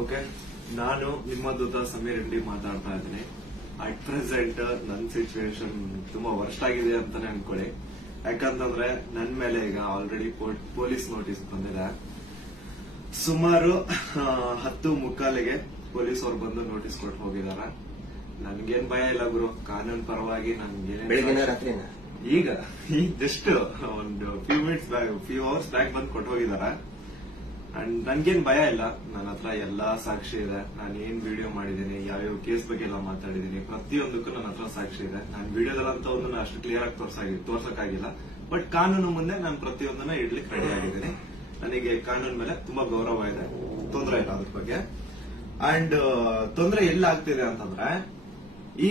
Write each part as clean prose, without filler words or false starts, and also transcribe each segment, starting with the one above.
Okay, ನಾನು ನಿಮ್ಮ ದೂತ Sameer M D ಮಾತಾಡ್ತಾ ಇದ್ದೀನಿ. ಅಟ್ ಪ್ರೆಸೆಂಟ್ ನನ್ನ ಸಿಚುವೇಶನ್ ತುಂಬಾ ವರ್ಸ್ಟ್ ಆಗಿದೆ ಅಂತಾನೆ ಅನ್ಕೊಳ್ಳಿ. ಯಾಕಂತಂದ್ರೆ ನನ್ ಮೇಲೆ ಈಗ ಆಲ್ರೆಡಿ ಪೊಲೀಸ್ ನೋಟಿಸ್ ಬಂದಿದೆ. ಸುಮಾರು 10:45ಗೆ ಪೊಲೀಸ್ ಅವ್ರು ಬಂದು ನೋಟಿಸ್ ಕೊಟ್ಟು ಹೋಗಿದಾರ. ನನ್ಗೇನ್ ಭಯ ಇಲ್ಲ ಗುರು, ಕಾನೂನು ಪರವಾಗಿ ನನ್ಗೆ ಈಗ ಜಸ್ಟ್ ಒಂದು ಫ್ಯೂ ಅವರ್ಸ್ ಬ್ಯಾಕ್ ಬಂದು ಕೊಟ್ಟು ಹೋಗಿದಾರ. ಅಂಡ್ ನನ್ಗೇನ್ ಭಯ ಇಲ್ಲ. ನನ್ನ ಹತ್ರ ಎಲ್ಲಾ ಸಾಕ್ಷಿ ಇದೆ. ನಾನು ಏನ್ ವಿಡಿಯೋ ಮಾಡಿದೀನಿ, ಯಾವ್ಯಾವ ಕೇಸ್ ಬಗ್ಗೆ ಎಲ್ಲ ಮಾತಾಡಿದೀನಿ, ಪ್ರತಿಯೊಂದಕ್ಕೂ ನನ್ನ ಹತ್ರ ಸಾಕ್ಷಿ ಇದೆ. ನಾನು ವಿಡಿಯೋದಲ್ಲಂತ ಒಂದು ಅಷ್ಟು ಕ್ಲಿಯರ್ ಆಗಿ ತೋರ್ಸಕ್ಕಾಗಿಲ್ಲ, ಬಟ್ ಕಾನೂನು ಮುಂದೆ ನಾನು ಪ್ರತಿಯೊಂದನ್ನ ಇಡ್ಲಿಕ್ಕೆ ರೆಡಿ ಆಗಿದ್ದೀನಿ. ನನಗೆ ಕಾನೂನು ಮೇಲೆ ತುಂಬಾ ಗೌರವ ಇದೆ, ತೊಂದರೆ ಇಲ್ಲ ಅದ್ರ ಬಗ್ಗೆ. ಅಂಡ್ ತೊಂದರೆ ಎಲ್ಲ ಆಗ್ತಿದೆ ಅಂತಂದ್ರೆ,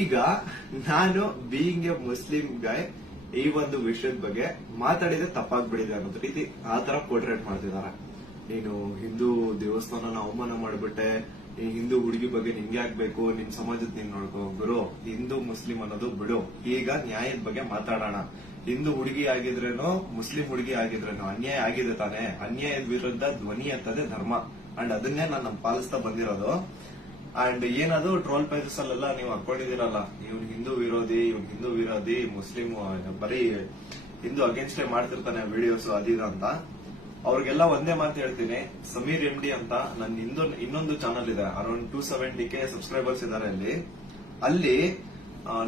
ಈಗ ನಾನು ಬೀಯಿಂಗ್ ಎ ಮುಸ್ಲಿಂ ಗಾಯ್ ಈ ಒಂದು ವಿಷಯದ ಬಗ್ಗೆ ಮಾತಾಡಿದ್ರೆ ತಪ್ಪಾಗ್ಬಿಡಿದೆ ಅನ್ನೋದ್ ರೀತಿ ಆ ತರ ಪೋರ್ಟ್ರೇಟ್ ಮಾಡ್ತಿದಾರೆ. ನೀನು ಹಿಂದೂ ದೇವಸ್ಥಾನನ ಅವಮಾನ ಮಾಡ್ಬಿಟ್ಟೆ, ಈ ಹಿಂದೂ ಹುಡುಗಿ ಬಗ್ಗೆ ನಿಂಗೆ ಆಗ್ಬೇಕು, ನಿನ್ ಸಮಾಜದ ನೀನ್ ನೋಡ್ಕೋ. ಗುರು, ಹಿಂದೂ ಮುಸ್ಲಿಂ ಅನ್ನೋದು ಬಿಡು, ಈಗ ನ್ಯಾಯದ ಬಗ್ಗೆ ಮಾತಾಡೋಣ. ಹಿಂದೂ ಹುಡುಗಿ ಆಗಿದ್ರೇನೋ ಮುಸ್ಲಿಂ ಹುಡುಗಿ ಆಗಿದ್ರೇನೋ ಅನ್ಯಾಯ ಆಗಿದೆ ತಾನೆ. ಅನ್ಯಾಯದ ವಿರುದ್ಧ ಧ್ವನಿ ಎತ್ತದೆ ಧರ್ಮ. ಅಂಡ್ ಅದನ್ನೇ ನಾನು ಪಾಲಿಸ್ತಾ ಬಂದಿರೋದು. ಅಂಡ್ ಏನದು ಟ್ರೋಲ್ ಪೇಜಸ್ ಅಲ್ಲೆಲ್ಲ ನೀವು ಹಾಕೊಂಡಿದಿರಲ್ಲ, ಇವ್ನು ಹಿಂದೂ ವಿರೋಧಿ ಮುಸ್ಲಿಂ ಬರೀ ಹಿಂದೂ ಅಗೇನ್ಸ್ಟ್ ಮಾಡ್ತಿರ್ತಾನೆ ವಿಡಿಯೋಸ್ ಅದಿದ ಅಂತ. ಅವ್ರಿಗೆಲ್ಲ ಒಂದೇ ಮಾತು ಹೇಳ್ತೀನಿ, ಸಮೀರ್ ಎಂ ಡಿ ಅಂತ ನನ್ನ ಇನ್ನೊಂದು ಚಾನಲ್ ಇದೆ, ಅರೌಂಡ್ 270K ಸಬ್ಸ್ಕ್ರೈಬರ್ಸ್ ಇದಾರೆ. ಅಲ್ಲಿ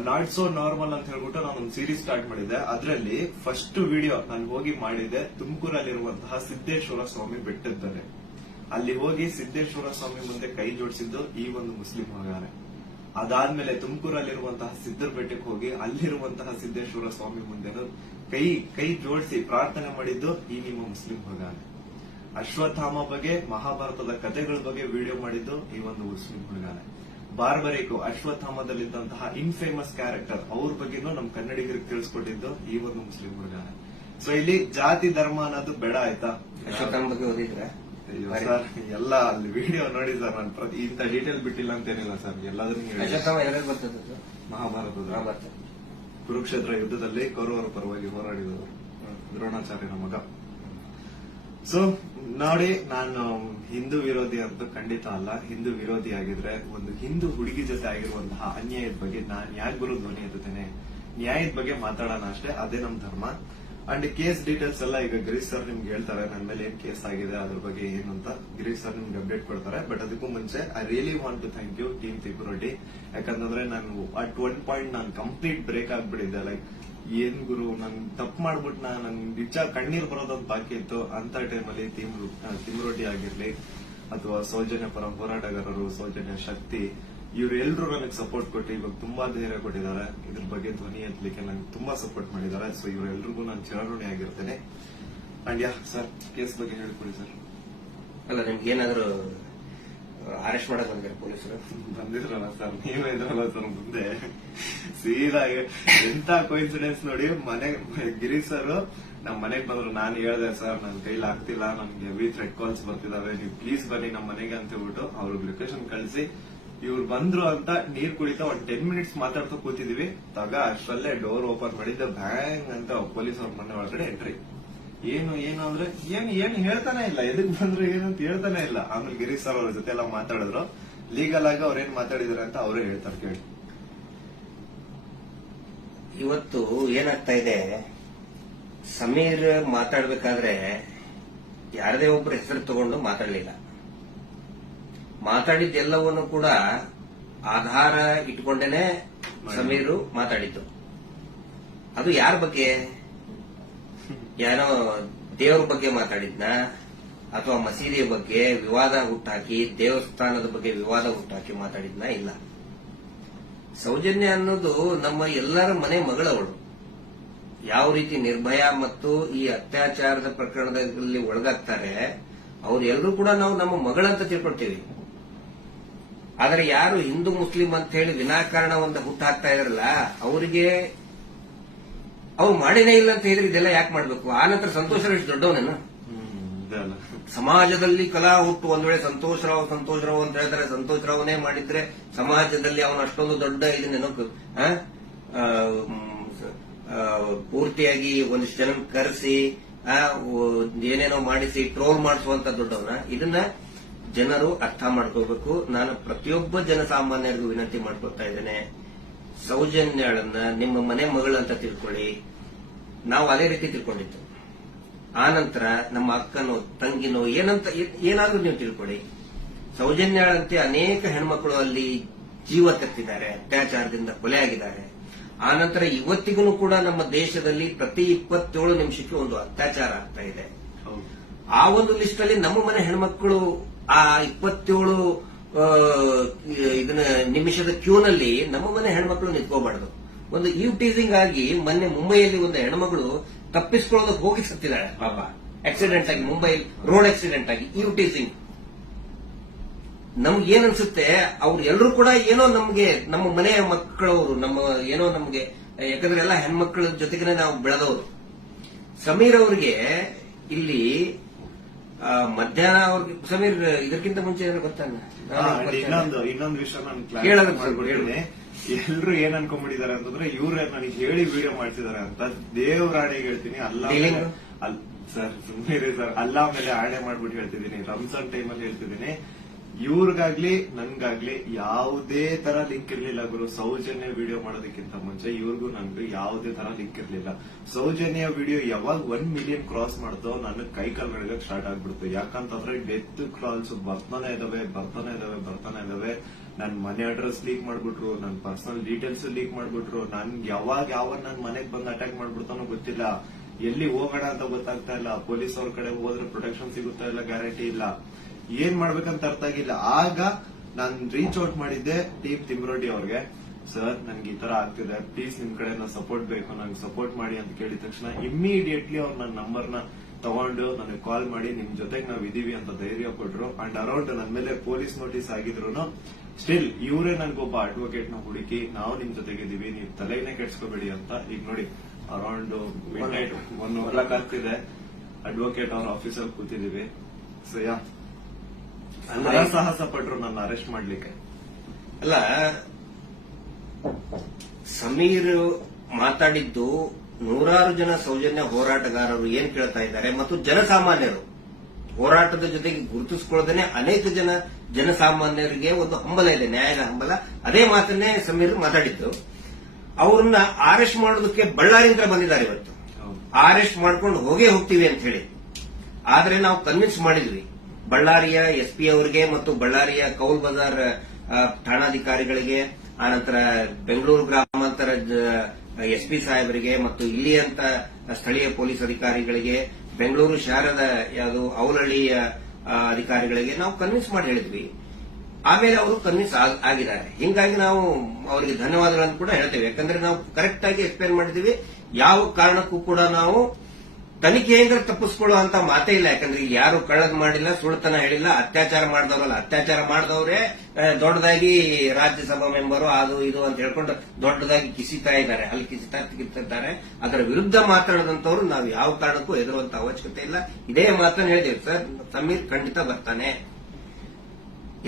ನಾಟ್ ಸೋ ನಾರ್ಮಲ್ ಅಂತ ಹೇಳ್ಬಿಟ್ಟು ನಾನು ಒಂದು ಸೀರೀಸ್ ಸ್ಟಾರ್ಟ್ ಮಾಡಿದ್ದೆ. ಅದರಲ್ಲಿ ಫಸ್ಟ್ ವಿಡಿಯೋ ನಾನು ಹೋಗಿ ಮಾಡಿದ್ದೆ ತುಮಕೂರಲ್ಲಿರುವಂತಹ ಸಿದ್ದೇಶ್ವರ ಸ್ವಾಮಿ ಬೆಟ್ಟದಲ್ಲಿ. ಅಲ್ಲಿ ಹೋಗಿ ಸಿದ್ದೇಶ್ವರ ಸ್ವಾಮಿ ಮುಂದೆ ಕೈ ಜೋಡಿಸಿದ್ದು ಈ ಒಂದು ಮುಸ್ಲಿಂ ಮಗಾನೆ. ಅದಾದ್ಮೇಲೆ ತುಮಕೂರಲ್ಲಿರುವಂತಹ ಸಿದ್ದರ ಬೆಟ್ಟಕ್ಕೆ ಹೋಗಿ ಅಲ್ಲಿರುವಂತಹ ಸಿದ್ದೇಶ್ವರ ಸ್ವಾಮಿ ಮುಂದೆ ಕೈ ಜೋಡಿಸಿ ಪ್ರಾರ್ಥನೆ ಮಾಡಿದ್ದು ಈ ನಿಮ್ಮ ಮುಸ್ಲಿಂ ಮಗಾನೆ. ಅಶ್ವತ್ಥಾಮ ಬಗ್ಗೆ, ಮಹಾಭಾರತದ ಕಥೆಗಳ ಬಗ್ಗೆ ವಿಡಿಯೋ ಮಾಡಿದ್ದು ಈ ಒಂದು ಮುಸ್ಲಿಂ ಮಗಾನೆ. ಬಾರ್ಬರಿಕು ಅಶ್ವತ್ಥಾಮದಲ್ಲಿದ್ದಂತಹ ಇನ್ಫೇಮಸ್ ಕ್ಯಾರೆಕ್ಟರ್ ಅವ್ರ ಬಗ್ಗೆನೂ ನಮ್ ಕನ್ನಡಿಗರಿಗೆ ತಿಳಿಸ್ಕೊಟ್ಟಿದ್ದು ಈ ಒಂದು ಮುಸ್ಲಿಂ ಹುಡುಗಾನೆ. ಸೊ ಇಲ್ಲಿ ಜಾತಿ ಧರ್ಮ ಅನ್ನೋದು ಬೇಡ, ಆಯ್ತಾ? ಅಶ್ವತ್ಥಾಮ ಬಗ್ಗೆ ಓದಿದ್ರೆ ಸರ್ ಎಲ್ಲ ಅಲ್ಲಿ ವಿಡಿಯೋ ನೋಡಿ ಸರ್. ನಾನು ಇಂತ ಡೀಟೇಲ್ ಬಿಟ್ಟಿಲ್ಲ ಅಂತೇನಿಲ್ಲ ಸರ್, ಎಲ್ಲಾದ್ರೂ ಮಹಾಭಾರತದ ಕುರುಕ್ಷೇತ್ರ ಯುದ್ಧದಲ್ಲಿ ಕೌರವರ ಪರವಾಗಿ ಹೋರಾಡಿದವರು ದ್ರೋಣಾಚಾರ್ಯನ ಮಗ. ಸೊ ನೋಡಿ, ನಾನು ಹಿಂದೂ ವಿರೋಧಿ ಅಂತೂ ಖಂಡಿತ ಅಲ್ಲ. ಹಿಂದೂ ವಿರೋಧಿ ಆಗಿದ್ರೆ ಒಂದು ಹಿಂದೂ ಹುಡುಗಿ ಜೊತೆ ಆಗಿರುವಂತಹ ಅನ್ಯಾಯದ ಬಗ್ಗೆ ನಾನು ಯಾಕೆ ಗುರು ಧ್ವನಿ ಎತ್ತುತ್ತೇನೆ? ನ್ಯಾಯದ ಬಗ್ಗೆ ಮಾತಾಡೋಣ ಅಷ್ಟೇ, ಅದೇ ನಮ್ ಧರ್ಮ. ಅಂಡ್ ಕೇಸ್ ಡೀಟೇಲ್ಸ್ ಎಲ್ಲ ಈಗ ಗಿರೀಶ್ ಸರ್ ನಿಮ್ಗೆ ಹೇಳ್ತಾರೆ, ನನ್ನ ಮೇಲೆ ಏನ್ ಕೇಸ್ ಆಗಿದೆ ಅದ್ರ ಬಗ್ಗೆ ಏನು ಅಂತ ಗಿರೀಶ್ ಸರ್ ನಿಮ್ಗೆ ಅಪ್ಡೇಟ್ ಕೊಡ್ತಾರೆ. ಬಟ್ ಅದಕ್ಕೂ ಮುಂಚೆ I really want to thank you team ತಿಪುರೊಡ್ಡಿ. ಯಾಕಂತಂದ್ರೆ ನಾನು ಅಟ್ ಒನ್ ಪಾಯಿಂಟ್ ನಾನು ಕಂಪ್ಲೀಟ್ ಬ್ರೇಕ್ ಆಗ್ಬಿಟ್ಟಿದ್ದೆ. ಲೈಕ್ ಏನ್ ಗುರು, ನನ್ ತಪ್ಪು ಮಾಡ್ಬಿಟ್ಟು ನನ್ ನಿಜ ಕಣ್ಣೀರ್ ಬರೋದೊಂದು ಬಾಕಿ ಇತ್ತು. ಅಂತ ಟೈಮಲ್ಲಿ ತಿಮುರೊಡ್ಡಿ ಆಗಿರ್ಲಿ ಅಥವಾ ಸೌಜನ್ಯ ಪರ ಹೋರಾಟಗಾರರು, ಸೌಜನ್ಯ ಶಕ್ತಿ, ಇವರೆಲ್ಲರೂ ನನಗೆ ಸಪೋರ್ಟ್ ಕೊಟ್ಟು ಇವಾಗ ತುಂಬಾ ಧೈರ್ಯ ಕೊಟ್ಟಿದ್ದಾರೆ. ಇದ್ರ ಬಗ್ಗೆ ಧ್ವನಿ ಎತ್ತಲಿಕ್ಕೆ ನಂಗೆ ತುಂಬಾ ಸಪೋರ್ಟ್ ಮಾಡಿದ್ದಾರೆ. ಸೊ ಇವರೆಲ್ರಿಗೂ ನಾನು ಚಿರಋಣಿ ಆಗಿರ್ತೇನೆ. ಅಂಡ್ ಯಾ ಸರ್, ಕೇಸ್ ಬಗ್ಗೆ ಹೇಳ್ಕೊಡಿ ಸರ್. ಅಲ್ಲ, ನಿಮ್ಗೆ ಏನಾದ್ರು ಅರೆಸ್ಟ್ ಮಾಡಕ್ ಬಂದಿದ್ದಾರೆ ಪೊಲೀಸರು? ಬಂದಿದ್ರಲ್ಲ ಸರ್, ನೀವೇ ಇದ್ರಲ್ಲ ಸರ್ ಮುಂದೆ. ಸೀದಾ ಎಂತ ಕೋಇನ್ಸಿಡೆನ್ಸ್ ನೋಡಿ, ಗಿರೀಶ್ ಸರ್ ನಮ್ ಮನೆಗ್ ಬಂದ್ರು. ನಾನು ಹೇಳ್ದೆ, ಸರ್ ನನ್ ಕೈಲಿ ಆಗ್ತಿಲ್ಲ, ನನ್ಗೆ ಹೆವಿ ಥ್ರೆಡ್ ಕಾಲ್ಸ್ ಬರ್ತಿದಾವೆ, ನೀವು ಪ್ಲೀಸ್ ಬನ್ನಿ ನಮ್ ಮನೆಗೆ ಅಂತ ಹೇಳ್ಬಿಟ್ಟು ಅವ್ರಿಗೆ ಲೊಕೇಶನ್ ಕಳಿಸಿ ಇವ್ರು ಬಂದ್ರು ಅಂತ ನೀರ್ ಕುಡಿತಾ ಒಂದ್ 10 ಮಿನಿಟ್ಸ್ ಮಾತಾಡ್ತಾ ಕೂತಿದೀವಿ. ಅಷ್ಟರಲ್ಲೇ ಡೋರ್ ಓಪನ್ ಮಾಡಿದ್ದೆ, ಬ್ಯಾಂಗ್ ಅಂತ ಪೊಲೀಸ್ ಅವ್ರ ಮನೆ ಒಳಗಡೆ ಎಂಟ್ರಿ. ಏನು ಅಂದ್ರೆ ಏನು ಹೇಳ್ತಾನೆ ಇಲ್ಲ, ಎದಕ್ ಬಂದ್ರು ಏನಂತ ಹೇಳ್ತಾನೆ ಇಲ್ಲ. ಆಮೇಲೆ ಗಿರೀಶ್ ಸರ್ ಅವ್ರ ಜೊತೆ ಎಲ್ಲ ಮಾತಾಡಿದ್ರು. ಲೀಗಲ್ ಆಗಿ ಅವ್ರೇನ್ ಮಾತಾಡಿದಾರೆ ಅಂತ ಅವರೇ ಹೇಳ್ತಾರೆ, ಕೇಳಿ. ಇವತ್ತು ಏನಾಗ್ತಾ ಇದೆ, ಸಮೀರ್ ಮಾತಾಡ್ಬೇಕಾದ್ರೆ ಯಾರದೇ ಒಬ್ರು ಹೆಸರು ತಗೊಂಡು ಮಾತಾಡ್ಲಿಲ್ಲ. ಮಾತಾಡಿದ್ದೆಲ್ಲವನ್ನು ಕೂಡ ಆಧಾರ ಇಟ್ಕೊಂಡೇನೆ ಸಮೀರು ಮಾತಾಡಿದ್ದು. ಅದು ಯಾರ ಬಗ್ಗೆ? ಏನೋ ದೇವ್ರ ಬಗ್ಗೆ ಮಾತಾಡಿದ್ನ, ಅಥವಾ ಮಸೀದಿಯ ಬಗ್ಗೆ ವಿವಾದ ಹುಟ್ಟಾಕಿ, ದೇವಸ್ಥಾನದ ಬಗ್ಗೆ ವಿವಾದ ಹುಟ್ಟಾಕಿ ಮಾತಾಡಿದ್ನ? ಇಲ್ಲ. ಸೌಜನ್ಯ ಅನ್ನೋದು ನಮ್ಮ ಎಲ್ಲರ ಮನೆ ಮಗಳವಳು. ಯಾವ ರೀತಿ ನಿರ್ಭಯ ಮತ್ತು ಈ ಅತ್ಯಾಚಾರದ ಪ್ರಕರಣದಲ್ಲಿ ಒಳಗಾಗ್ತಾರೆ, ಅವ್ರೆಲ್ಲರೂ ಕೂಡ ನಾವು ನಮ್ಮ ಮಗಳಂತ ತಿಳ್ಕೊಳ್ತೀವಿ. ಆದರೆ ಯಾರು ಹಿಂದೂ ಮುಸ್ಲಿಂ ಅಂತ ಹೇಳಿ ವಿನಾಕಾರಣ ಒಂದು ಹುಟ್ಟಾಕ್ತಾ ಇದಾರಲ್ಲ, ಅವರಿಗೆ ಅವ್ರು ಮಾಡಿನೇ ಇಲ್ಲ ಅಂತ ಹೇಳಿದ್ರೆ ಇದೆಲ್ಲ ಯಾಕೆ ಮಾಡ್ಬೇಕು? ಆ ನಂತರ ಸಂತೋಷರಾವ್ ಇಷ್ಟು ದೊಡ್ಡವನೇನು? ಸಮಾಜದಲ್ಲಿ ಕಲಾ ಹುಟ್ಟು ಒಂದ್ ವೇಳೆ ಸಂತೋಷರಾವ್ ಅಂತ ಹೇಳ್ತಾರೆ, ಸಂತೋಷರಾವ್ನೇ ಮಾಡಿದ್ರೆ ಸಮಾಜದಲ್ಲಿ ಅವನು ಅಷ್ಟೊಂದು ದೊಡ್ಡ ಇದನ್ನೇನೋ ಪೂರ್ತಿಯಾಗಿ ಒಂದಿಷ್ಟು ಜನ ಕರೆಸಿ ಏನೇನೋ ಮಾಡಿಸಿ ಟ್ರೋಲ್ ಮಾಡಿಸುವಂತ ದೊಡ್ಡವನ. ಇದನ್ನ ಜನರು ಅರ್ಥ ಮಾಡ್ಕೋಬೇಕು. ನಾನು ಪ್ರತಿಯೊಬ್ಬ ಜನಸಾಮಾನ್ಯರಿಗೂ ವಿನಂತಿ ಮಾಡ್ಕೊಳ್ತಾ ಇದ್ದೇನೆ, ಸೌಜನ್ಯಳನ್ನ ನಿಮ್ಮ ಮನೆ ಮಗಳು ಅಂತ ತಿಳ್ಕೊಳ್ಳಿ. ನಾವು ಅದೇ ರೀತಿ ತಿಳ್ಕೊಂಡಿದ್ದು. ಆ ನಂತರ ನಮ್ಮ ಅಕ್ಕನೋ ತಂಗಿನೋ ಏನಾದ್ರೂ ನೀವು ತಿಳ್ಕೊಳ್ಳಿ. ಸೌಜನ್ಯಳಂತೆ ಅನೇಕ ಹೆಣ್ಮಕ್ಳು ಅಲ್ಲಿ ಜೀವ ತೆತ್ತಿದ್ದಾರೆ, ಅತ್ಯಾಚಾರದಿಂದ ಕೊಲೆ ಆಗಿದ್ದಾರೆ. ಆ ನಂತರ ಇವತ್ತಿಗೂ ಕೂಡ ನಮ್ಮ ದೇಶದಲ್ಲಿ ಪ್ರತಿ 27 ನಿಮಿಷಕ್ಕೆ ಒಂದು ಅತ್ಯಾಚಾರ ಆಗ್ತಾ ಇದೆ. ಆ ಒಂದು ಲಿಸ್ಟ್ ಅಲ್ಲಿ ನಮ್ಮ ಮನೆ ಹೆಣ್ಮಕ್ಳು ಆ 27 ನಿಮಿಷದ ಕ್ಯೂನಲ್ಲಿ ನಮ್ಮ ಮನೆ ಹೆಣ್ಮಕ್ಳು ನಿಂತ್ಕೋಬಾರ್ದು. ಒಂದು ಟೀಸಿಂಗ್ ಆಗಿ ಮೊನ್ನೆ ಮುಂಬೈಯಲ್ಲಿ ಒಂದು ಹೆಣ್ಮಗಳು ತಪ್ಪಿಸ್ಕೊಳ್ಳೋದಕ್ಕೆ ಹೋಗಿ ಸತ್ತಿದ್ದಾಳೆ ಪಾಪ, ಆಕ್ಸಿಡೆಂಟ್ ಆಗಿ, ಮುಂಬೈ ರೋಡ್ ಆಕ್ಸಿಡೆಂಟ್ ಆಗಿ. ಟೀಸಿಂಗ್ ನಮ್ಗೆ ಏನನ್ಸುತ್ತೆ, ಅವ್ರು ಎಲ್ಲರೂ ಕೂಡ ಏನೋ ನಮ್ಗೆ ನಮ್ಮ ಮನೆಯ ಮಕ್ಕಳವರು, ನಮ್ಮ ಏನೋ ನಮ್ಗೆ, ಯಾಕಂದ್ರೆ ಎಲ್ಲ ಹೆಣ್ಮಕ್ಳ ಜೊತೆಗೆ ನಾವು ಬೆಳೆದವರು. ಸಮೀರ್ ಅವ್ರಿಗೆ ಇಲ್ಲಿ ಮಧ್ಯಾಹ್ನ ಅವ್ರಿಗೆ, ಸಮೀರ್ ಇದಕ್ಕಿಂತ ಮುಂಚೆ ಏನೋ ಗೊತ್ತಾಗ ಇನ್ನೊಂದು ವಿಷಯ ನಾನು ಹೇಳ್ಕೊಡ್ತೀನಿ. ಎಲ್ರು ಏನ್ ಅನ್ಕೊಂಡ್ಬಿಟ್ಟಿದ್ದಾರೆ ಅಂತಂದ್ರೆ ಇವ್ರೆ ನನಗೆ ಹೇಳಿ ವಿಡಿಯೋ ಮಾಡ್ತಿದ್ದಾರೆ ಅಂತ. ದೇವರಾಣೆಗೆ ಹೇಳ್ತೀನಿ, ಸರ್ ಸುಮ್ಮನೆ ಸರ್, ಅಲ್ಲಾ ಮೇಲೆ ಆಣೆ ಮಾಡ್ಬಿಟ್ಟು ಹೇಳ್ತಿದ್ದೀನಿ, ರಂಜಾನ್ ಟೈಮಲ್ಲಿ ಹೇಳ್ತಿದ್ದೀನಿ. ಇವ್ರಿಗಾಗ್ಲಿ ನನ್ಗಾಗ್ಲಿ ಯಾವುದೇ ತರ ಲಿಂಕ್ ಇರ್ಲಿಲ್ಲ ಗುರು. ಸೌಜನ್ಯ ವಿಡಿಯೋ ಮಾಡೋದಕ್ಕಿಂತ ಮುಂಚೆ ಇವ್ರಿಗೂ ನನ್ಗೂ ಯಾವುದೇ ತರ ಲಿಂಕ್ ಇರ್ಲಿಲ್ಲ. ಸೌಜನ್ಯ ವಿಡಿಯೋ ಯಾವಾಗ 1 ಮಿಲಿಯನ್ ಕ್ರಾಸ್ ಮಾಡ್ತೋ ನನ್ನ ಕೈ ಕಾಲ್ಗಳಿಗೆ ಸ್ಟಾರ್ಟ್ ಆಗ್ಬಿಡ್ತು. ಯಾಕಂತಂದ್ರೆ ಡೆತ್ ಕಾಲ್ಸ್ ಬರ್ತಾನೆ ಇದಾವೆ. ನನ್ ಮನೆ ಅಡ್ರೆಸ್ ಲೀಕ್ ಮಾಡ್ಬಿಟ್ರು, ನನ್ ಪರ್ಸನಲ್ ಡೀಟೇಲ್ಸ್ ಲೀಕ್ ಮಾಡ್ಬಿಟ್ರು. ನನ್ ಯಾವ ನನ್ ಮನೆಗ್ ಬಂದು ಅಟ್ಯಾಕ್ ಮಾಡ್ಬಿಡ್ತಾನೋ ಗೊತ್ತಿಲ್ಲ. ಎಲ್ಲಿ ಹೋಗೋಣ ಅಂತ ಗೊತ್ತಾಗ್ತಾ ಇಲ್ಲ. ಪೊಲೀಸ್ ಅವ್ರ ಕಡೆ ಹೋದ್ರೆ ಪ್ರೊಟೆಕ್ಷನ್ ಸಿಗುತ್ತಾ ಇಲ್ಲ, ಗ್ಯಾರಂಟಿ ಇಲ್ಲ. ಏನ್ ಮಾಡ್ಬೇಕಂತ ಅರ್ಥ ಆಗಿಲ್ಲ. ಆಗ ನಾನ್ ರೀಚ್ ಔಟ್ ಮಾಡಿದ್ದೆ ಟೀಮ್ ತಿಮ್ರೋಡಿ ಅವ್ರಿಗೆ. ಸರ್ ನನ್ಗೆ ಈ ತರ ಆಗ್ತಿದೆ, ಪ್ಲೀಸ್ ನಿಮ್ ಕಡೆ ಸಪೋರ್ಟ್ ಬೇಕು, ನಂಗೆ ಸಪೋರ್ಟ್ ಮಾಡಿ ಅಂತ ಕೇಳಿದ ತಕ್ಷಣ ಇಮ್ಮಿಡಿಯೇಟ್ಲಿ ಅವ್ರು ನನ್ನ ನಂಬರ್ನ ತಗೊಂಡು ನನಗೆ ಕಾಲ್ ಮಾಡಿ ನಿಮ್ ಜೊತೆಗೆ ನಾವ್ ಇದೀವಿ ಅಂತ ಧೈರ್ಯ ಕೊಟ್ರು. ಅಂಡ್ ಅರೌಂಡ್ ನನ್ ಮೇಲೆ ಪೊಲೀಸ್ ನೋಟಿಸ್ ಆಗಿದ್ರು ಸ್ಟಿಲ್ ಇವರೇ ನನ್ಗೊಬ್ಬ ಅಡ್ವೊಕೇಟ್ ನ ಹುಡುಕಿ ನಾವು ನಿಮ್ ಜೊತೆಗಿದ್ದೀವಿ, ನೀವು ತಲೆನೇ ಕೆಡ್ಸ್ಕೋಬೇಡಿ ಅಂತ. ಈಗ ನೋಡಿ ಅರೌಂಡ್ ಮಿಡ್ ನೈಟ್ 1:00 ಆಗ್ತಿದೆ, ಅಡ್ವೊಕೇಟ್ ಅವ್ರ ಆಫೀಸಲ್ಲಿ ಕೂತಿದೀವಿ. ಸೊ ಸಾಹಸ ಪಟ್ರು ನನ್ನ ಅರೆಸ್ಟ್ ಮಾಡ್ಲಿಕ್ಕೆ. ಅಲ್ಲ, ಸಮೀರ್ ಮಾತಾಡಿದ್ದು ನೂರಾರು ಜನ ಸೌಜನ್ಯ ಹೋರಾಟಗಾರರು ಏನ್ ಕೇಳ್ತಾ ಇದ್ದಾರೆ ಮತ್ತು ಜನಸಾಮಾನ್ಯರು ಹೋರಾಟದ ಜೊತೆಗೆ ಗುರುತಿಸಿಕೊಳ್ಳದೇನೆ ಅನೇಕ ಜನಸಾಮಾನ್ಯರಿಗೆ ಒಂದು ಹಂಬಲ ಇದೆ, ನ್ಯಾಯದ ಹಂಬಲ. ಅದೇ ಮಾತನ್ನೇ ಸಮೀರ್ ಮಾತಾಡಿದ್ದು. ಅವ್ರನ್ನ ಅರೆಸ್ಟ್ ಮಾಡೋದಕ್ಕೆ ಬಳ್ಳಾರಿಯಿಂದ ಬಂದಿದ್ದಾರೆ ಇವತ್ತು. ಅರೆಸ್ಟ್ ಮಾಡ್ಕೊಂಡು ಹೋಗ್ತೀವಿ ಅಂತ ಹೇಳಿ. ಆದ್ರೆ ನಾವು ಕನ್ವಿನ್ಸ್ ಮಾಡಿದ್ವಿ ಬಳ್ಳಾರಿಯ ಎಸ್ಪಿ ಅವರಿಗೆ ಮತ್ತು ಬಳ್ಳಾರಿಯ ಕೌಲ್ ಬಜಾರ್ ಠಾಣಾಧಿಕಾರಿಗಳಿಗೆ, ಆನಂತರ ಬೆಂಗಳೂರು ಗ್ರಾಮಾಂತರ ಎಸ್ಪಿ ಸಾಹೇಬರಿಗೆ ಮತ್ತು ಇಲ್ಲಿಯಂತ ಸ್ಥಳೀಯ ಪೊಲೀಸ್ ಅಧಿಕಾರಿಗಳಿಗೆ, ಬೆಂಗಳೂರು ಶಹರದ ಯಾವುದು ಔಲಹಳ್ಳಿಯ ಅಧಿಕಾರಿಗಳಿಗೆ ನಾವು ಕನ್ವಿನ್ಸ್ ಮಾಡಿ ಹೇಳಿದ್ವಿ. ಆಮೇಲೆ ಅವರು ಕನ್ವಿನ್ಸ್ ಆಗಿದ್ದಾರೆ. ಹಿಂಗಾಗಿ ನಾವು ಅವರಿಗೆ ಧನ್ಯವಾದಗಳನ್ನು ಕೂಡ ಹೇಳ್ತೇವೆ. ಯಾಕಂದ್ರೆ ನಾವು ಕರೆಕ್ಟ್ ಆಗಿ ಎಕ್ಸ್ಪ್ಲೇನ್ ಮಾಡಿದೀವಿ. ಯಾವ ಕಾರಣಕ್ಕೂ ಕೂಡ ನಾವು ತನಿಖೆಯಿಂದ ತಪ್ಪಿಸ್ಕೊಳ್ಳುವಂತ ಮಾತೇ ಇಲ್ಲ. ಯಾಕಂದ್ರೆ ಯಾರು ಕಳ್ಳದ್ ಮಾಡಿಲ್ಲ, ಸುಳ್ತನ ಹೇಳಿಲ್ಲ, ಅತ್ಯಾಚಾರ ಮಾಡಿದವರಲ್ಲ. ಅತ್ಯಾಚಾರ ಮಾಡಿದವರೇ ದೊಡ್ಡದಾಗಿ ರಾಜ್ಯಸಭಾ ಮೆಂಬರು ಅದು ಇದು ಅಂತ ಹೇಳ್ಕೊಂಡು ದೊಡ್ಡದಾಗಿ ಕಿಸಿತಾ ಇದ್ದಾರೆ, ಅಲ್ಲಿ ಕಿಸಿತಾರೆ. ಅದರ ವಿರುದ್ಧ ಮಾತಾಡದಂತವ್ರು ನಾವು ಯಾವ ಕಾರಣಕ್ಕೂ ಎದುರುವಂತ ಅವಶ್ಯಕತೆ ಇಲ್ಲ. ಇದೇ ಮಾತನ್ನು ಹೇಳಿದೇವೆ ಸರ್, ಸಮೀರ್ ಖಂಡಿತ ಬರ್ತಾನೆ,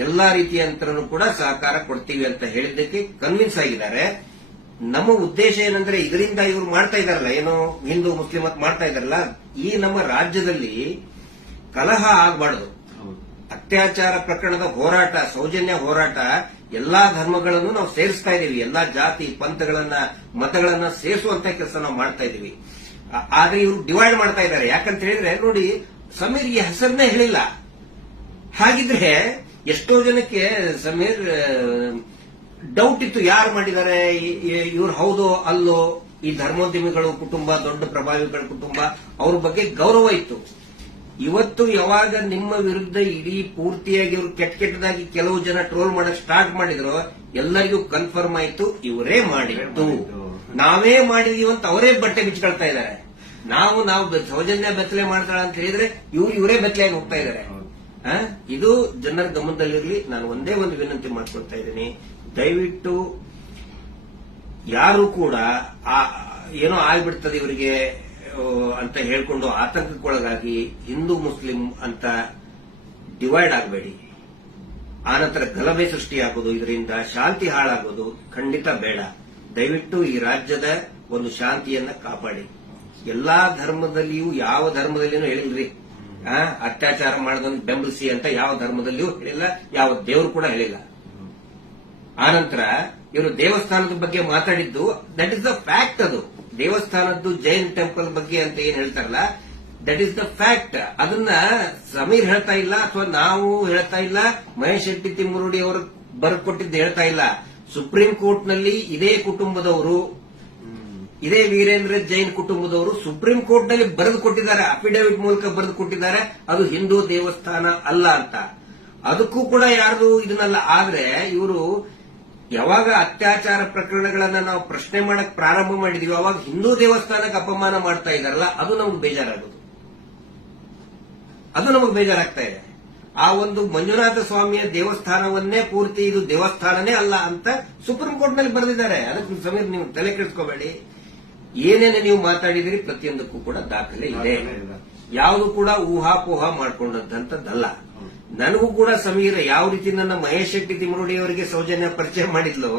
ಎಲ್ಲಾ ರೀತಿಯಂತರೂ ಕೂಡ ಸಹಕಾರ ಕೊಡ್ತೀವಿ ಅಂತ ಹೇಳಿದ್ದಕ್ಕೆ ಕನ್ವಿನ್ಸ್ ಆಗಿದ್ದಾರೆ. ನಮ್ಮ ಉದ್ದೇಶ ಏನಂದ್ರೆ ಇದರಿಂದ ಇವರು ಮಾಡ್ತಾ ಇದಾರಲ್ಲ, ಏನೋ ಹಿಂದೂ ಮುಸ್ಲಿಂ ಅಂತ ಮಾಡ್ತಾ ಇದಾರಲ್ಲ, ಈ ನಮ್ಮ ರಾಜ್ಯದಲ್ಲಿ ಕಲಹ ಆಗಬಾರದು. ಅತ್ಯಾಚಾರ ಪ್ರಕರಣದ ಹೋರಾಟ, ಸೌಜನ್ಯ ಹೋರಾಟ, ಎಲ್ಲಾ ಧರ್ಮಗಳನ್ನು ನಾವು ಸೇರಿಸ್ತಾ ಇದೀವಿ. ಎಲ್ಲಾ ಜಾತಿ ಪಂಥಗಳನ್ನ ಮತಗಳನ್ನ ಸೇರಿಸುವಂತ ಕೆಲಸ ನಾವು ಮಾಡ್ತಾ ಇದೀವಿ. ಆದ್ರೆ ಇವರು ಡಿವೈಡ್ ಮಾಡ್ತಾ ಇದ್ದಾರೆ. ಯಾಕಂತ ಹೇಳಿದ್ರೆ ನೋಡಿ, ಸಮೀರ್ ಈ ಹೆಸರನ್ನೇ ಹೇಳಿಲ್ಲ. ಹಾಗಿದ್ರೆ ಎಷ್ಟೋ ಜನಕ್ಕೆ ಸಮೀರ್ ಡೌಟ್ ಇತ್ತು, ಯಾರು ಮಾಡಿದ್ದಾರೆ, ಇವ್ರು ಹೌದೋ ಅಲ್ಲೋ. ಈ ಧರ್ಮೋದ್ಯಮಿಗಳು ಕುಟುಂಬ, ದೊಡ್ಡ ಪ್ರಭಾವಿಗಳ ಕುಟುಂಬ, ಅವ್ರ ಬಗ್ಗೆ ಗೌರವ ಇತ್ತು. ಇವತ್ತು ಯಾವಾಗ ನಿಮ್ಮ ವಿರುದ್ಧ ಇಡೀ ಪೂರ್ತಿಯಾಗಿ ಇವರು ಕೆಟ್ಟದಾಗಿ ಕೆಲವು ಜನ ಟ್ರೋಲ್ ಮಾಡಕ್ ಸ್ಟಾರ್ಟ್ ಮಾಡಿದ್ರು, ಎಲ್ಲರಿಗೂ ಕನ್ಫರ್ಮ್ ಆಯ್ತು ಇವರೇ ಮಾಡಿದ್ದು, ನಾವೇ ಮಾಡಿದೀವಿ ಅಂತ ಅವರೇ ಬಟ್ಟೆ ಬಿಚ್ಕೊಳ್ತಾ ಇದ್ದಾರೆ. ನಾವು ಸೌಜನ್ಯ ಬೆತ್ತಲೆ ಮಾಡ್ತಾಳ ಅಂತ ಹೇಳಿದ್ರೆ ಇವರೇ ಬೆತ್ತಲೆಯಾಗಿ ಹೋಗ್ತಾ ಇದ್ದಾರೆ. ಇದು ಜನರ ಗಮನದಲ್ಲಿರಲಿ. ನಾನು ಒಂದೇ ಒಂದು ವಿನಂತಿ ಮಾಡ್ಕೊಳ್ತಾ ಇದ್ದೀನಿ, ದಯವಿಟ್ಟು ಯಾರು ಕೂಡ ಏನೋ ಆಗ್ಬಿಡ್ತದೆ ಇವರಿಗೆ ಅಂತ ಹೇಳ್ಕೊಂಡು ಆತಂಕಕ್ಕೊಳಗಾಗಿ ಹಿಂದೂ ಮುಸ್ಲಿಂ ಅಂತ ಡಿವೈಡ್ ಆಗಬೇಡಿ. ಆನಂತರ ಗಲಭೆ ಸೃಷ್ಟಿಯಾಗೋದು, ಇದರಿಂದ ಶಾಂತಿ ಹಾಳಾಗೋದು ಖಂಡಿತ ಬೇಡ. ದಯವಿಟ್ಟು ಈ ರಾಜ್ಯದ ಒಂದು ಶಾಂತಿಯನ್ನ ಕಾಪಾಡಿ. ಎಲ್ಲಾ ಧರ್ಮದಲ್ಲಿಯೂ ಯಾವ ಧರ್ಮದಲ್ಲಿನೂ ಹೇಳಿಲ್ರಿ ಅತ್ಯಾಚಾರ ಮಾಡೋದನ್ನು ಬೆಂಬಲಿಸಿ ಅಂತ ಯಾವ ಧರ್ಮದಲ್ಲಿಯೂ ಹೇಳಿಲ್ಲ, ಯಾವ ದೇವರು ಕೂಡ ಹೇಳಿಲ್ಲ. ಆನಂತರ ಇವರು ದೇವಸ್ಥಾನದ ಬಗ್ಗೆ ಮಾತಾಡಿದ್ದು ದಟ್ ಇಸ್ ದ ಫ್ಯಾಕ್ಟ್. ಅದು ದೇವಸ್ಥಾನದ್ದು ಜೈನ್ ಟೆಂಪಲ್ ಬಗ್ಗೆ ಅಂತ ಏನ್ ಹೇಳ್ತಾರಲ್ಲ, ದಟ್ ಇಸ್ ದ ಫ್ಯಾಕ್ಟ್. ಅದನ್ನ ಸಮೀರ್ ಹೇಳ್ತಾ ಇಲ್ಲ, ಅಥವಾ ನಾವು ಹೇಳ್ತಾ ಇಲ್ಲ, ಮಹೇಶ್ ಶೆಟ್ಟಿ ತಿಮ್ಮರುಡಿ ಅವರು ಬರ್ಕೊಟ್ಟಿದ್ದು ಹೇಳ್ತಾ ಇಲ್ಲ. ಸುಪ್ರೀಂ ಕೋರ್ಟ್ ನಲ್ಲಿ ಇದೇ ಕುಟುಂಬದವರು, ಇದೇ ವೀರೇಂದ್ರ ಜೈನ್ ಕುಟುಂಬದವರು ಸುಪ್ರೀಂ ಕೋರ್ಟ್ ನಲ್ಲಿ ಬರೆದು ಕೊಟ್ಟಿದ್ದಾರೆ, ಅಫಿಡವಿಟ್ ಮೂಲಕ ಬರೆದು ಕೊಟ್ಟಿದ್ದಾರೆ, ಅದು ಹಿಂದೂ ದೇವಸ್ಥಾನ ಅಲ್ಲ ಅಂತ. ಅದಕ್ಕೂ ಕೂಡ ಯಾರು ಇದನ್ನಲ್ಲ. ಆದ್ರೆ ಇವರು ಯಾವಾಗ ಅತ್ಯಾಚಾರ ಪ್ರಕರಣಗಳನ್ನ ನಾವು ಪ್ರಶ್ನೆ ಮಾಡಕ್ ಪ್ರಾರಂಭ ಮಾಡಿದೀವಿ, ಅವಾಗ ಹಿಂದೂ ದೇವಸ್ಥಾನಕ್ಕೆ ಅಪಮಾನ ಮಾಡ್ತಾ ಇದಾರಲ್ಲ, ಅದು ನಮ್ಗೆ ಬೇಜಾರಾಗೋದು, ಅದು ನಮಗೆ ಬೇಜಾರಾಗ್ತಾ ಇದೆ. ಆ ಒಂದು ಮಂಜುನಾಥ ಸ್ವಾಮಿಯ ದೇವಸ್ಥಾನವನ್ನೇ ಪೂರ್ತಿ ಇದು ದೇವಸ್ಥಾನನೇ ಅಲ್ಲ ಅಂತ ಸುಪ್ರೀಂ ಕೋರ್ಟ್ ನಲ್ಲಿ ಬರೆದಿದ್ದಾರೆ. ಅದಕ್ಕೆ ಸಮೀರ್ ನೀವು ತಲೆ ಕೆಡಿಸ್ಕೋಬೇಡಿ. ಏನೇನು ನೀವು ಮಾತಾಡಿದಿರಿ ಪ್ರತಿಯೊಂದಕ್ಕೂ ಕೂಡ ದಾಖಲೆ ಇದೆ. ಯಾವುದು ಕೂಡ ಊಹಾಪೋಹ ಮಾಡ್ಕೊಂಡಂತದ್ದಲ್ಲ. ನನಗೂ ಕೂಡ ಸಮೀರ್ ಯಾವ ರೀತಿ ನನ್ನ ಮಹೇಶ್ ಶೆಟ್ಟಿ ತಿಮ್ಮರುಡಿ ಅವರಿಗೆ ಸೌಜನ್ಯ ಪರಿಚಯ ಮಾಡಿದ್ಲು,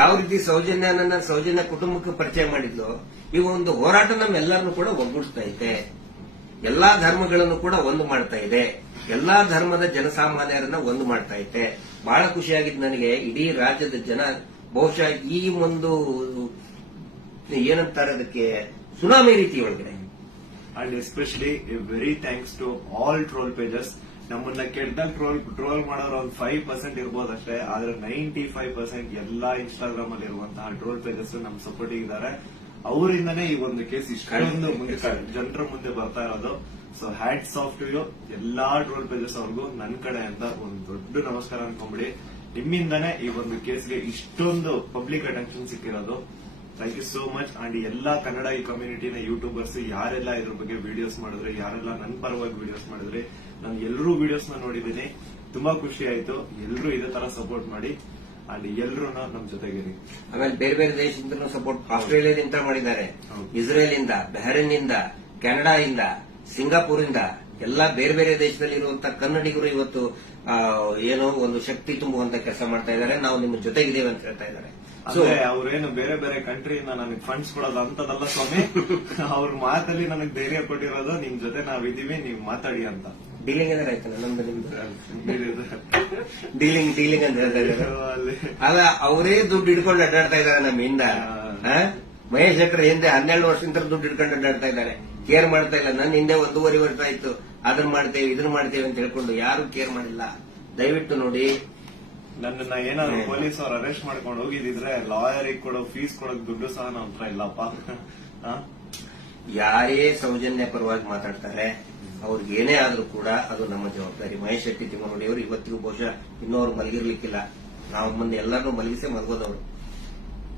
ಯಾವ ರೀತಿ ನನ್ನ ಸೌಜನ್ಯ ಕುಟುಂಬಕ್ಕೆ ಪರಿಚಯ ಮಾಡಿದ್ಲು, ಈ ಒಂದು ಹೋರಾಟ ನಮ್ಮೆಲ್ಲರನ್ನು ಕೂಡ ಒಗ್ಗೂಡಿಸ್ತಾ ಇದೆ. ಎಲ್ಲಾ ಧರ್ಮಗಳನ್ನು ಕೂಡ ಒಂದು ಮಾಡ್ತಾ ಇದೆ, ಎಲ್ಲಾ ಧರ್ಮದ ಜನಸಾಮಾನ್ಯರನ್ನ ಒಂದು ಮಾಡ್ತಾ ಇದೆ. ಬಹಳ ಖುಷಿಯಾಗಿದ್ದು ನನಗೆ. ಇಡೀ ರಾಜ್ಯದ ಜನ ಬಹುಶಃ ಈ ಒಂದು ಏನಂತಾರೆ ಅದಕ್ಕೆ ಸುನಾಮಿ ರೀತಿ ಒಳಗಡೆ. And especially very thanks to all troll pages. ನಮ್ಮನ್ನ ಕೆಟ್ಟದಾಗ ಟ್ರೋಲ್ ಮಾಡೋರು ಒಂದು 5% ಇರ್ಬೋದಷ್ಟೇ, ಆದ್ರೆ 95% ಎಲ್ಲಾ ಇನ್ಸ್ಟಾಗ್ರಾಮ್ ಅಲ್ಲಿ ಇರುವಂತಹ ಟ್ರೋಲ್ ಪೇಜಸ್ ನಮ್ಮ ಸಪೋರ್ಟ್ ಇದ್ದಾರೆ. ಅವರಿಂದನೇ ಈ ಒಂದು ಕೇಸ್ ಇಷ್ಟೊಂದು ಮುಂದೆ ಜನರ ಮುಂದೆ ಬರ್ತಾ ಇರೋದು. So hats off to you ಎಲ್ಲಾ ಟ್ರೋಲ್ ಪೇಜಸ್ ಅವ್ರಿಗೂ ನನ್ನ ಕಡೆಯಿಂದ ಒಂದು ದೊಡ್ಡ ನಮಸ್ಕಾರ ಅನ್ಕೊಂಬಿಡಿ. ನಿಮ್ಮಿಂದಾನೇ ಈ ಒಂದು ಕೇಸ್ಗೆ ಇಷ್ಟೊಂದು ಪಬ್ಲಿಕ್ ಅಟೆನ್ಷನ್ ಸಿಕ್ಕಿರೋದು. Thank you so much. And ಎಲ್ಲಾ ಕನ್ನಡ ಈ ಕಮ್ಯುನಿಟಿನ ಯೂಟ್ಯೂಬರ್ಸ್ ಯಾರೆಲ್ಲ ಇದ್ರ ಬಗ್ಗೆ ವಿಡಿಯೋಸ್ ಮಾಡಿದ್ರೆ, ಯಾರೆಲ್ಲ ನನ್ನ ಪರವಾಗಿ ವಿಡಿಯೋಸ್ ಮಾಡಿದ್ರೆ, ನಾನು ಎಲ್ಲರೂ ವಿಡಿಯೋಸ್ ನ ನೋಡಿದ್ದೀನಿ. ತುಂಬಾ ಖುಷಿ ಆಯ್ತು. ಎಲ್ಲರೂ ಇದೇ ತರ ಸಪೋರ್ಟ್ ಮಾಡಿ ಅಂಡ್ ಎಲ್ಲರೂ ನಮ್ ಜೊತೆಗಿರಿ. ಆಮೇಲೆ ಬೇರೆ ಬೇರೆ ದೇಶದಿಂದ ಸಪೋರ್ಟ್ ಆಸ್ಟ್ರೇಲಿಯಾದಿಂದ ಮಾಡಿದ್ದಾರೆ, ಇಸ್ರೇಲ್ ಇಂದ, ಬಹರೇನ್ ಇಂದ, ಕೆನಡಾ ಇಂದ, ಸಿಂಗಾಪುರ್ ಇಂದ, ಎಲ್ಲಾ ಬೇರೆ ಬೇರೆ ದೇಶದಲ್ಲಿ ಇರುವಂತಹ ಕನ್ನಡಿಗರು ಇವತ್ತು ಏನೋ ಒಂದು ಶಕ್ತಿ ತುಂಬುವಂತ ಕೆಲಸ ಮಾಡ್ತಾ ಇದ್ದಾರೆ. ನಾವು ನಿಮ್ಮ ಜೊತೆಗಿದ್ದೇವೆ ಅಂತ ಹೇಳ್ತಾ ಇದ್ದಾರೆ. ಅಂದ್ರೆ ಅವ್ರೇನು ಬೇರೆ ಬೇರೆ ಕಂಟ್ರಿಯಿಂದ ನನಗೆ ಫಂಡ್ಸ್ ಕೊಡೋದು ಅಂತದಲ್ಲ ಸ್ವಾಮಿ. ಅವ್ರ ಮಾತಲ್ಲಿ ನನಗೆ ಧೈರ್ಯ ಕೊಟ್ಟಿರೋದು ನಿಮ್ ಜೊತೆ ನಾವಿದೀವಿ, ನೀವು ಮಾತಾಡಿ ಅಂತ. ಡೀಲಿಂಗ್ ಏನಾರ ಆಯ್ತಲ್ಲ ನಮ್ದು ನಿಮ್ದು ಡೀಲಿಂಗ್ ಅಂತ ಹೇಳ್ತಾ ಇದ್ದಾರೆ. ಅಲ್ಲ, ಅವರೇ ದುಡ್ಡು ಹಿಡ್ಕೊಂಡು ಅಡ್ಡಾಡ್ತಾ ಇದ್ದಾರೆ ನಮ್ಮಿಂದ. ಮಹೇಶ್ ಶೆಟ್ಟರ್ ಹಿಂದೆ 12 ವರ್ಷದಿಂದ ದುಡ್ಡು ಹಿಡ್ಕೊಂಡು ಅಡ್ಡಾಡ್ತಾ ಇದ್ದಾರೆ. ಕೇರ್ ಮಾಡ್ತಾ ಇಲ್ಲ. ನನ್ನ ಹಿಂದೆ 1.5 ವರ್ಷ ಆಯ್ತು ಅದನ್ನ ಮಾಡ್ತೇವೆ ಇದನ್ನ ಮಾಡ್ತೇವೆ ಅಂತ ಹೇಳ್ಕೊಂಡು ಯಾರು ಕೇರ್ ಮಾಡಿಲ್ಲ. ದಯವಿಟ್ಟು ನೋಡಿ, ನನ್ನನ್ನ ಏನಾದ್ರು ಪೊಲೀಸ್ ಅವ್ರು ಅರೆಸ್ಟ್ ಮಾಡ್ಕೊಂಡು ಹೋಗಿದ್ರೆ ಲಾಯರಿಗೆ ಕೊಡೋ ಫೀಸ್ ಕೊಡೋಕ್ ದುಡ್ಡು ಸಹ ನಮ್ಮ ಹತ್ರ ಇಲ್ಲಪ್ಪ. ಯಾರೇ ಸೌಜನ್ಯ ಪರವಾಗಿ ಮಾತಾಡ್ತಾರೆ ಅವ್ರಿಗೆ ಏನೇ ಆದ್ರೂ ಕೂಡ ಅದು ನಮ್ಮ ಜವಾಬ್ದಾರಿ. ಮಹೇಶ್ ಶೆಟ್ಟಿ ತಿಮ್ಮರುಡಿ ಅವರು ಇವತ್ತಿಗೂ ಬಹುಶಃ ಇನ್ನೂ ಅವ್ರು ಮಲಗಿರ್ಲಿಕ್ಕಿಲ್ಲ. ನಾವು ಮುಂದೆ ಎಲ್ಲರನ್ನೂ ಮಲಗಿಸೇ ಮಲಗೋದವರು.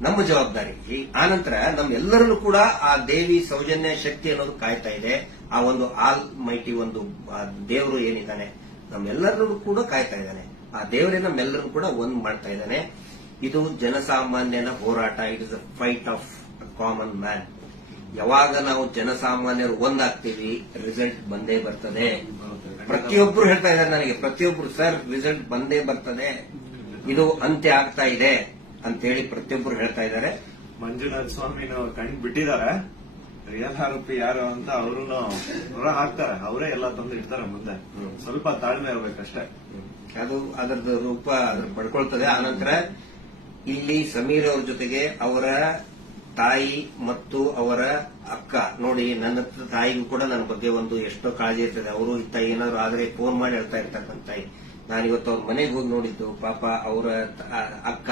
ನಮ್ಮ ಜವಾಬ್ದಾರಿ. ಆನಂತರ ನಮ್ಮೆಲ್ಲರನ್ನು ಕೂಡ ಆ ದೇವಿ ಸೌಜನ್ಯ ಶಕ್ತಿ ಅನ್ನೋದು ಕಾಯ್ತಾ ಇದೆ. ಆ ಒಂದು ಆಲ್ ಮೈಟಿ ಒಂದು ದೇವರು ಏನಿದ್ದಾನೆ ನಮ್ಮೆಲ್ಲರನ್ನು ಕೂಡ ಕಾಯ್ತಾ ಇದ್ದಾನೆ. ಆ ದೇವರೇ ನಮ್ಮೆಲ್ಲರೂ ಕೂಡ ಒಂದ್ ಮಾಡ್ತಾ ಇದ್ದಾನೆ. ಇದು ಜನಸಾಮಾನ್ಯನ ಹೋರಾಟ. It is a fight of common man. ಯಾವಾಗ ನಾವು ಜನಸಾಮಾನ್ಯರು ಒಂದಾಗ್ತೀವಿ ರಿಸಲ್ಟ್ ಬಂದೇ ಬರ್ತದೆ. ಪ್ರತಿಯೊಬ್ಬರು ಹೇಳ್ತಾ ಇದ್ದಾರೆ ನನಗೆ, ಪ್ರತಿಯೊಬ್ಬರು ಸರ್ ರಿಸಲ್ಟ್ ಬಂದೇ ಬರ್ತದೆ, ಇದು ಅಂತ್ಯ ಆಗ್ತಾ ಇದೆ ಅಂತೇಳಿ ಪ್ರತಿಯೊಬ್ಬರು ಹೇಳ್ತಾ ಇದ್ದಾರೆ. ಮಂಜುನಾಥ ಸ್ವಾಮಿನ ಕಂಡು ಬಿಟ್ಟಿದ್ದಾರೆ. ರಿಯಲ್ ಆರೋಪಿ ಯಾರು ಅಂತ ಅವರು ಹೊರ ಹಾಕ್ತಾರೆ. ಅವರೇ ಎಲ್ಲ ತಂದು ಇಡ್ತಾರೆ ಮುಂದೆ. ಸ್ವಲ್ಪ ತಾಳ್ಮೆ ಇರ್ಬೇಕಷ್ಟೇ. ಅದು ಅದರದ ರೂಪ ಪಡ್ಕೊಳ್ತದೆ. ಆನಂತರ ಇಲ್ಲಿ ಸಮೀರ್ ಅವ್ರ ಜೊತೆಗೆ ಅವರ ತಾಯಿ ಮತ್ತು ಅವರ ಅಕ್ಕ ನೋಡಿ, ನನ್ನ ತಾಯಿಗೂ ಕೂಡ ನನ್ನ ಬಗ್ಗೆ ಒಂದು ಎಷ್ಟೋ ಕಾಳಜಿ ಇರ್ತದೆ. ಅವರು ಇತ್ತ ಏನಾದ್ರು ಆದ್ರೆ ಫೋನ್ ಮಾಡಿ ಹೇಳ್ತಾ ಇರ್ತಕ್ಕಂಥ ತಾಯಿ. ನಾನಿವತ್ತು ಅವ್ರ ಮನೆಗೆ ಹೋಗಿ ನೋಡಿದ್ದು, ಪಾಪ ಅವರ ಅಕ್ಕ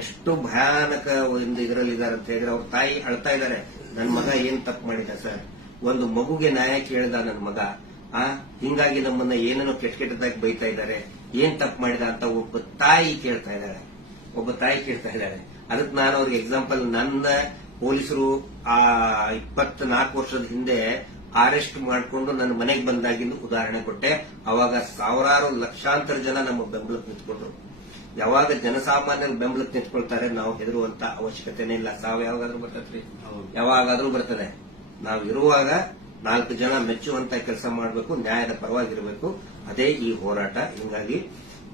ಎಷ್ಟು ಭಯಾನಕ ಒಂದು ಇದರಲ್ಲಿದ್ದಾರೆ ಅಂತ ಹೇಳಿದ್ರೆ ಅವ್ರ ತಾಯಿ ಅಳ್ತಾ ಇದ್ದಾರೆ. ನನ್ನ ಮಗ ಏನ್ ತಪ್ಪು ಮಾಡಿದ ಸರ್, ಒಂದು ಮಗುಗೆ ನ್ಯಾಯ ಕೇಳಿದ ನನ್ನ ಮಗ, ಹಿಂಗಾಗಿ ನಮ್ಮನ್ನ ಏನೇನೋ ಕೆಟ್ಟದಾಗಿ ಬೈತಾ ಇದ್ದಾರೆ, ಏನ್ ತಪ್ಪು ಮಾಡಿದ ಅಂತ ಒಬ್ಬ ತಾಯಿ ಕೇಳ್ತಾ ಇದ್ದಾರೆ. ಅದಕ್ಕೆ ನಾನು ಅವ್ರಿಗೆ ಎಕ್ಸಾಂಪಲ್, ನನ್ನ ಪೊಲೀಸರು ಆ 24 ವರ್ಷದ ಹಿಂದೆ ಅರೆಸ್ಟ್ ಮಾಡಿಕೊಂಡು ನನ್ನ ಮನೆಗೆ ಬಂದಾಗಿಂದು ಉದಾಹರಣೆ ಕೊಟ್ಟೆ. ಅವಾಗ ಸಾವಿರಾರು ಲಕ್ಷಾಂತರ ಜನ ನಮ್ಮ ಬೆಂಬಲಕ್ಕೆ ನಿಂತ್ಕೊಂಡ್ರು. ಯಾವಾಗ ಜನಸಾಮಾನ್ಯರು ಬೆಂಬಲಕ್ಕೆ ನಿಂತ್ಕೊಳ್ತಾರೆ ನಾವು ಹೆದರುವಂತ ಅವಶ್ಯಕತೆನೇ ಇಲ್ಲ. ಸಾವು ಯಾವಾಗಾದ್ರೂ ಬರ್ತದ್ರಿ, ಯಾವಾಗಾದ್ರೂ ಬರ್ತದೆ. ನಾವು ಇರುವಾಗ 4 ಜನ ಮೆಚ್ಚುವಂತ ಕೆಲಸ ಮಾಡಬೇಕು, ನ್ಯಾಯದ ಪರವಾಗಿರಬೇಕು. ಅದೇ ಈ ಹೋರಾಟ. ಹಿಂಗಾಗಿ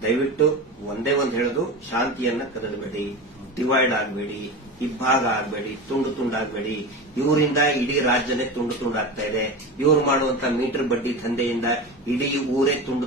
ದಯವಿಟ್ಟು ಒಂದೇ ಒಂದು ಹೇಳೋದು, ಶಾಂತಿಯನ್ನ ಕದಡಬೇಡಿ, ಡಿವೈಡ್ ಆಗಬೇಡಿ. ಇಬ್ಬಾಗ ಆಗ್ಬೇಡಿ, ತುಂಡು ತುಂಡಾಗ್ಬೇಡಿ. ಇವರಿಂದ ಇಡೀ ರಾಜ್ಯನೇ ತುಂಡು ತುಂಡಾಗ್ತಾ ಇದೆ. ಇವ್ರು ಮಾಡುವಂತ ಮೀಟರ್ ಬಡ್ಡಿ ದಂಧೆಯಿಂದ ಇಡೀ ಊರೇ ತುಂಡು ತುಂಡು